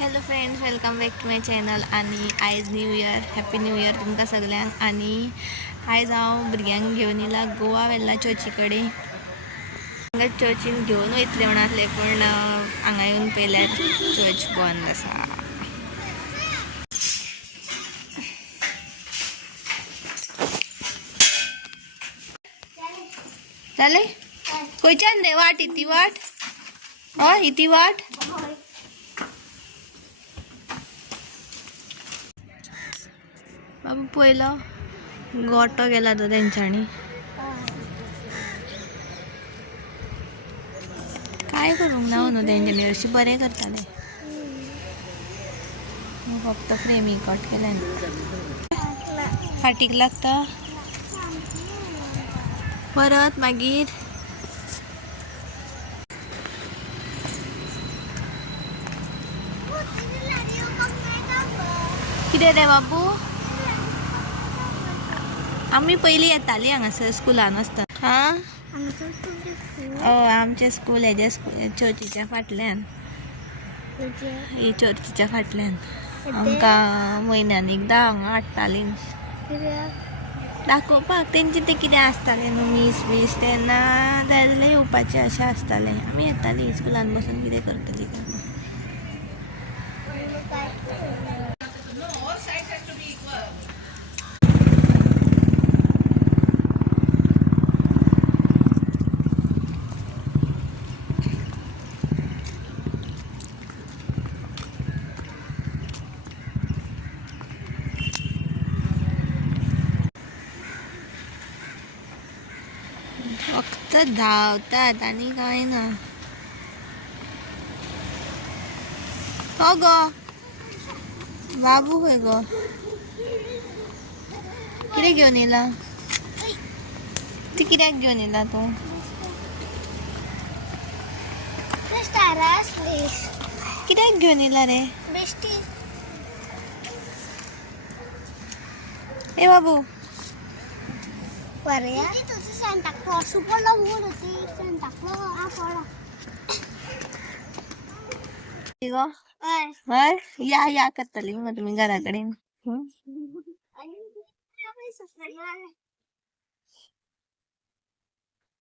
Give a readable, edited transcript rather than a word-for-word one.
Hello friends, welcome back to my channel. आणि आयज new year, happy new year तुमकां सगल्यांक. आणि आयज हांव भुरग्यांक घेवन येयला गोवा वेल्ला चर्ची कडेन. चर्चीन घेवन वयतले म्हणले पण हांगा येवन पयल्यार चर्च बंद आसा. जालें खंयच्यान रे वाट? इती वाट? हय इती वाट. बाबा पयलो गोटो गेला तो तेंच्यांनी. काय करूंक ना न्हू तेंच्यांनी, अशें बरें करताले. फक्त फ्रेमी कट केल्यान फाटीक लागता परत मागीर. कितें रे बाबू? आमी पयलीं येतालीं हांगासर स्कुलान आसतना. आमचें स्कूल हेजे चर्चीच्या फाटल्यान. ही चर्चीच्या फाटल्यान आमकां म्हयन्यान एकदां हांगा हाडटालीं दाखोवपाक. तेंचें तें कितें आसतालें न्हू मीस बीस, तेन्ना जाय जाल्यार येवपाचें अशें आसतालें. आमी येतालीं स्कुलान बसून कितें करतलीं तेन्ना. फक्त धांवतात आनी कांय ना. हो गो बाबू खंय गो? कितें घेवन येयला? ती कित्याक घेवन येयला तूं? कित्याक घेवन येयला रे? ए बाबू हय या करतली मग तुम्ही घरा कडेन.